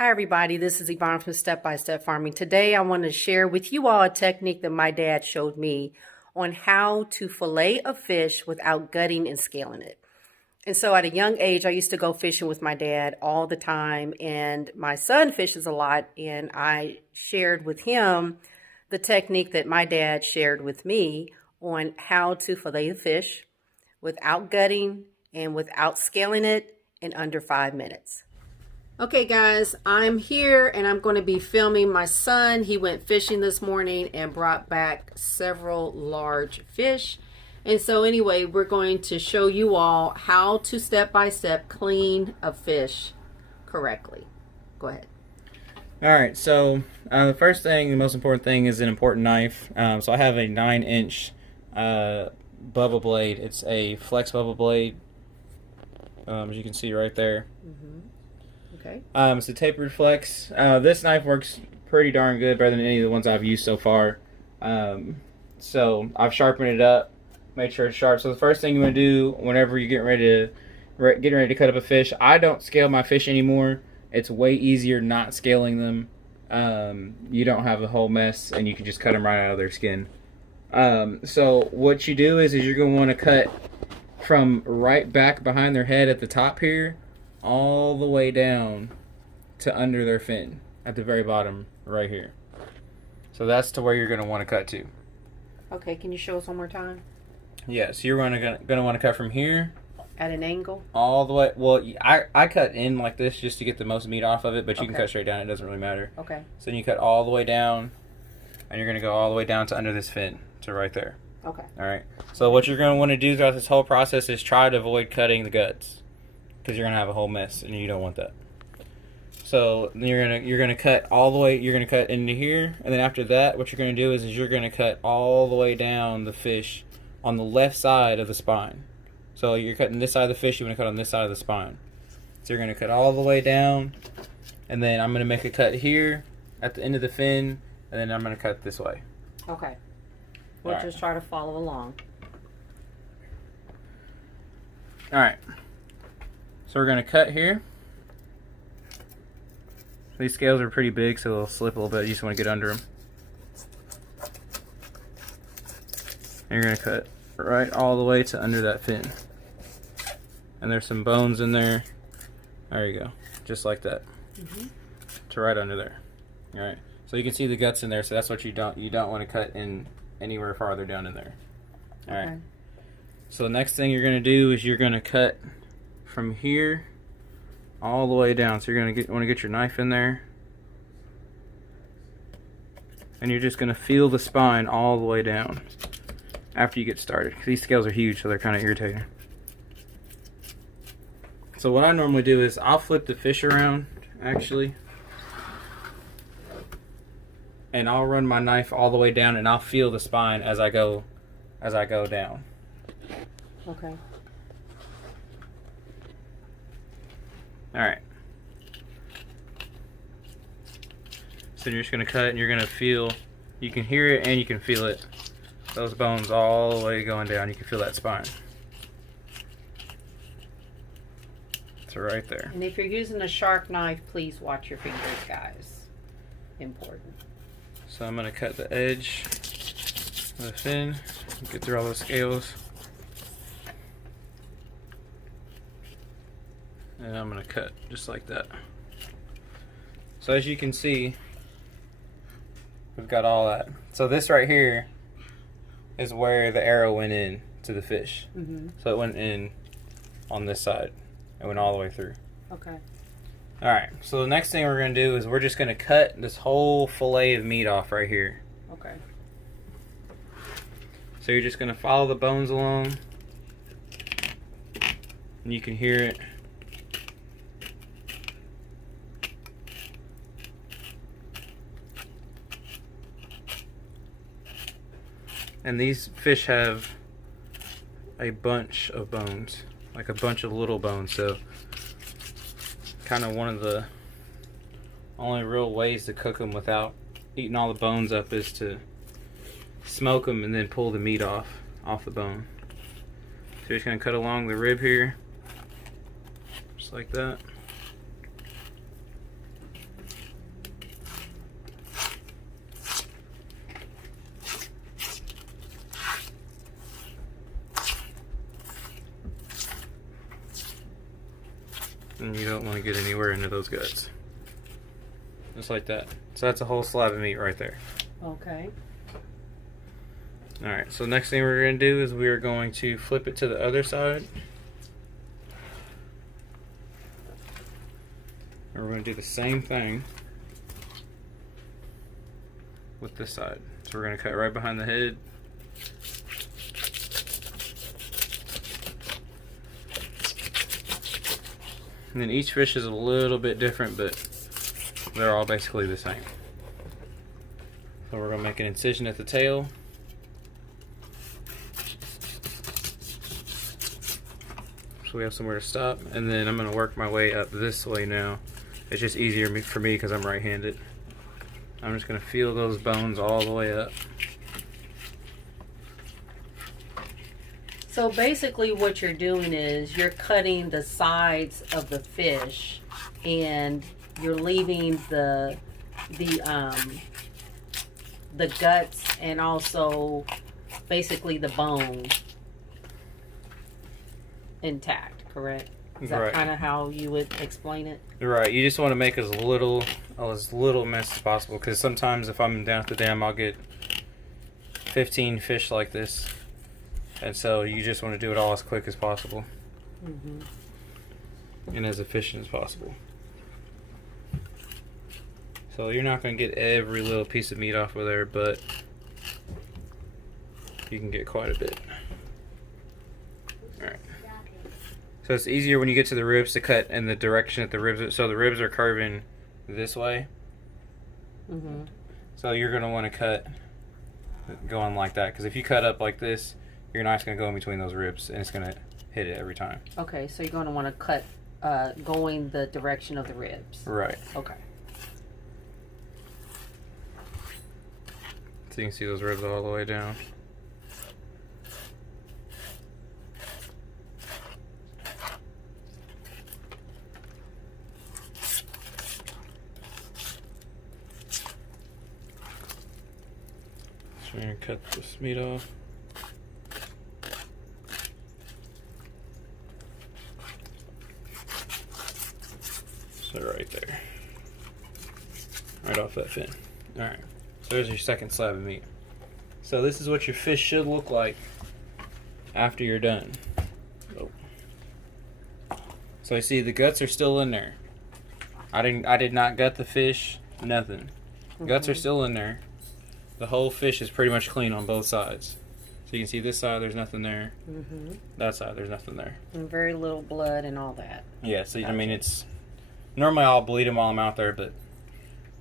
Hi everybody, this is Yvonne from Step by Step Farming. Today I want to share with you all a technique that my dad showed me on how to fillet a fish without gutting and scaling it. And so at a young age, I used to go fishing with my dad all the time, and my son fishes a lot, and I shared with him the technique that my dad shared with me on how to fillet the fish without gutting and without scaling it in under 5 minutes. Okay guys, I'm here and I'm going to be filming my son. He went fishing this morning and brought back several large fish. And so anyway, we're going to show you all how to step by step clean a fish correctly. Go ahead. Alright, so the first thing, the most important thing is an important knife. So I have a 9-inch bubble blade. It's a flex bubble blade, as you can see right there. Okay. It's a tapered flex. This knife works pretty darn good, better than any of the ones I've used so far. So I've sharpened it up, made sure it's sharp. So the first thing you want to do whenever you're getting ready to cut up a fish, I don't scale my fish anymore. It's way easier not scaling them. You don't have a whole mess, and you can just cut them right out of their skin. So what you do is you're going to want to cut from right back behind their head at the top here, all the way down to under their fin at the very bottom right here. So that's to where you're going to want to cut to. Okay, can you show us one more time? Yeah, so you're going to want to cut from here At an angle? all the way. Well, I cut in like this just to get the most meat off of it, but you can cut straight down. It doesn't really matter. Okay. So then you cut all the way down, and you're going to go all the way down to under this fin, to right there. Okay. All right. So what you're going to want to do throughout this whole process is try to avoid cutting the guts, because you're gonna have a whole mess and you don't want that. So you're gonna cut all the way. You're gonna cut into here, and then after that, what you're gonna do is you're gonna cut all the way down the fish on the left side of the spine. So you're cutting this side of the fish. You want to cut on this side of the spine. So you're gonna cut all the way down, and then I'm gonna make a cut here at the end of the fin, and then I'm gonna cut this way. Okay. We'll just try to follow along. All right. So we're going to cut here. These scales are pretty big, so they'll slip a little bit. You just want to get under them. And you're going to cut right all the way to under that fin. And there's some bones in there. There you go. Just like that. To right under there. Alright. So you can see the guts in there, so that's what you don't want to cut in anywhere farther down in there. Alright. Okay. So the next thing you're going to do is you're going to cut from here all the way down. So you're going to want to get your knife in there, and you're just going to feel the spine all the way down after you get started. These scales are huge, so they're kind of irritating. So what I normally do is I'll flip the fish around actually, and I'll run my knife all the way down, and I'll feel the spine as I go down. Okay. Alright. So you're just going to cut, and you're going to feel, you can hear it and you can feel it. Those bones all the way going down. You can feel that spine. So right there. And if you're using a sharp knife, please watch your fingers, guys. Important. So I'm going to cut the edge of the fin, get through all those scales. And I'm going to cut just like that. So as you can see, we've got all that. So this right here is where the arrow went in to the fish. So it went in on this side. It went all the way through. Okay. Alright, so the next thing we're going to do is we're just going to cut this whole fillet of meat off right here. Okay. So you're just going to follow the bones along. And you can hear it. And these fish have a bunch of bones, like a bunch of little bones, so kind of one of the only real ways to cook them without eating all the bones up is to smoke them and then pull the meat off the bone. So you're just going to cut along the rib here, just like that. And you don't want to get anywhere into those guts. Just like that. So that's a whole slab of meat right there. Okay. Alright, so next thing we're going to do is we are going to flip it to the other side. And we're going to do the same thing with this side. So we're going to cut right behind the head. And then each fish is a little bit different, but they're all basically the same. So we're going to make an incision at the tail. So we have somewhere to stop, and then I'm going to work my way up this way now. It's just easier for me because I'm right-handed. I'm just going to feel those bones all the way up. So basically what you're doing is you're cutting the sides of the fish and you're leaving the guts and also basically the bone intact, correct? Is that Right. kind of how you would explain it? Right, you just want to make as little mess as possible, because sometimes if I'm down at the dam, I'll get 15 fish like this, and so you just want to do it all as quick as possible. And as efficient as possible. So you're not going to get every little piece of meat off of there, but you can get quite a bit. Alright. So it's easier when you get to the ribs to cut in the direction that the ribs are. So the ribs are curving this way. So you're going to want to cut going like that, because if you cut up like this, your knife's going to go in between those ribs and it's going to hit it every time. Okay, so you're going to want to cut going the direction of the ribs. Right. Okay. So you can see those ribs all the way down. So we're going to cut this meat off. So right there. Right off that fin. Alright. So there's your second slab of meat. So this is what your fish should look like after you're done. Oh. So you see the guts are still in there. I did not gut the fish, nothing. Guts are still in there. The whole fish is pretty much clean on both sides. So you can see this side, there's nothing there. That side, there's nothing there. And very little blood and all that. Yeah, so I mean, it's normally I'll bleed them while I'm out there, but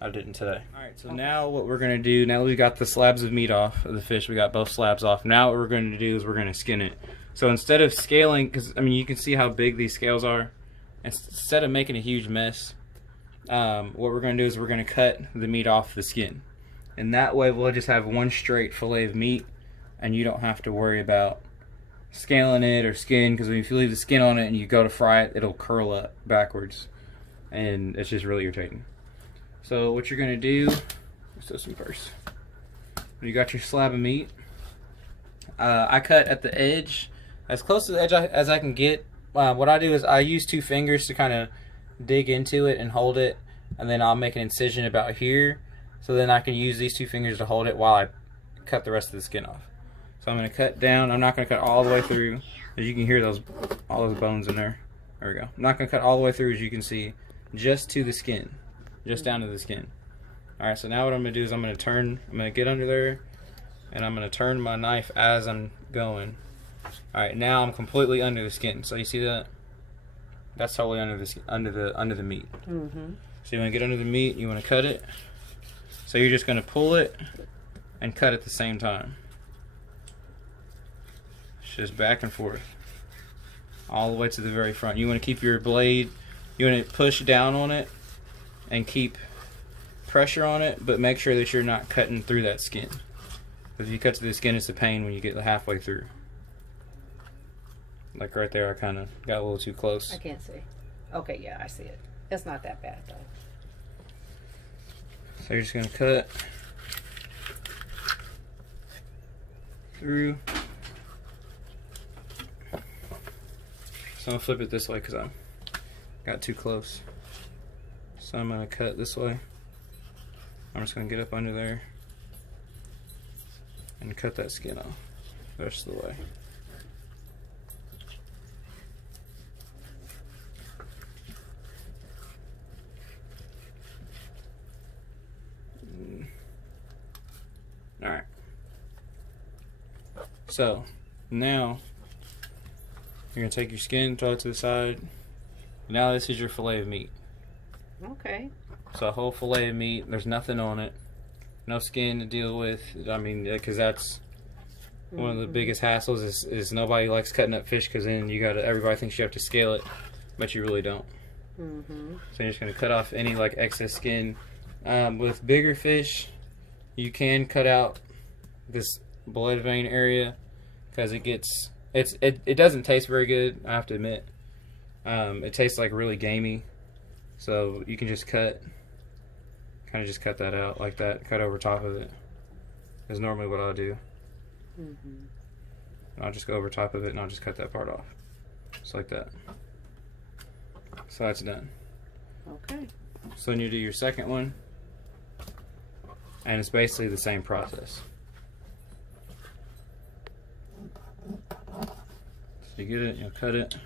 I didn't today. Alright, so now what we're going to do, now that we got the slabs of meat off of the fish, we got both slabs off, now what we're going to do is we're going to skin it. So instead of scaling, because I mean you can see how big these scales are, instead of making a huge mess, what we're going to do is we're going to cut the meat off the skin. And that way we'll just have one straight fillet of meat, and you don't have to worry about scaling it or skin, because if you leave the skin on it and you go to fry it, it'll curl up backwards. And it's just really irritating. So what you're going to do, let's do this one first. You got your slab of meat. I cut at the edge, as close to the edge as I can get. What I do is I use 2 fingers to kind of dig into it and hold it, and then I'll make an incision about here, so then I can use these 2 fingers to hold it while I cut the rest of the skin off. So I'm going to cut down. I'm not going to cut all the way through, as you can hear all those bones in there. There we go. I'm not going to cut all the way through, as you can see, just to the skin, just down to the skin. Alright, so now what I'm going to do is I'm going to get under there, and I'm going to turn my knife as I'm going. Alright, now I'm completely under the skin. So you see that? That's totally under the meat. So you want to get under the meat, you want to cut it. So you're just going to pull it and cut at the same time. It's just back and forth, all the way to the very front. You want to keep your blade, you want to push down on it and keep pressure on it, but make sure that you're not cutting through that skin. If you cut to the skin, it's a pain when you get halfway through. Like right there, I kind of got a little too close. I can't see. Okay, yeah, I see it. It's not that bad though. So you're just going to cut through. So I'm going to flip it this way because I'm got too close. So I'm going to cut this way. I'm just going to get up under there and cut that skin off the rest of the way. Alright. So, now you're going to take your skin, throw it to the side. Now this is your fillet of meat. Okay. So a whole fillet of meat, there's nothing on it. No skin to deal with. I mean, because that's one of the biggest hassles is nobody likes cutting up fish because then everybody thinks you have to scale it, but you really don't. So you're just going to cut off any like excess skin. With bigger fish, you can cut out this blood vein area because it doesn't taste very good, I have to admit. It tastes like really gamey, so you can just cut that out like that, cut over top of it is normally what I'll do. And I'll just go over top of it and I'll just cut that part off just like that. So that's done. Okay. So then you do your second one, and it's basically the same process. So you get it, you'll cut it.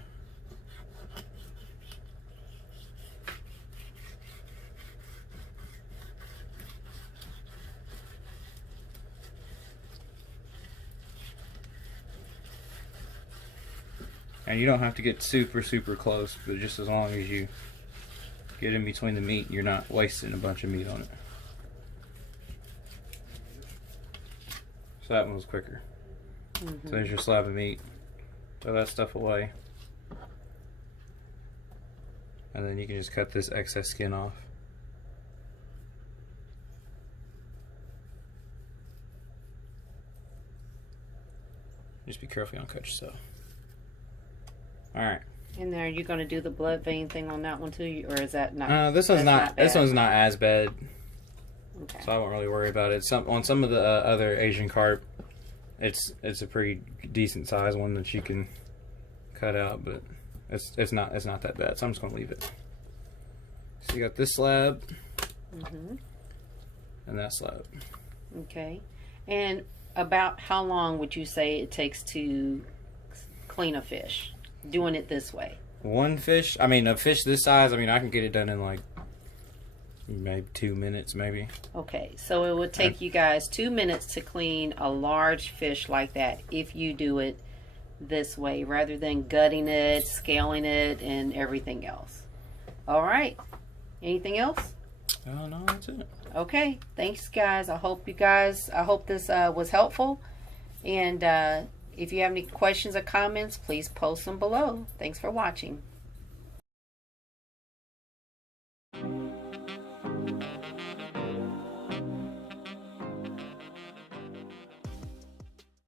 And you don't have to get super close, but just as long as you get in between the meat, you're not wasting a bunch of meat on it. So that one was quicker. So there's your slab of meat. Throw that stuff away. And then you can just cut this excess skin off. Just be careful you don't cut yourself. Alright. And then are you going to do the blood vein thing on that one too, or is that not? This one's not. This one's not as bad. Okay. So I won't really worry about it. On some of the other Asian carp, it's a pretty decent size one that you can cut out, but it's not that bad. So I'm just gonna leave it. So you got this slab and that slab. Okay. And about how long would you say it takes to clean a fish? Doing it this way. One fish? I mean, a fish this size, I mean, I can get it done in like maybe 2 minutes, maybe. Okay, so it would take you guys 2 minutes to clean a large fish like that if you do it this way rather than gutting it, scaling it, and everything else. All right. Anything else? Oh, no, that's it. Okay. Thanks, guys. I hope this was helpful. And if you have any questions or comments, please post them below. Thanks for watching.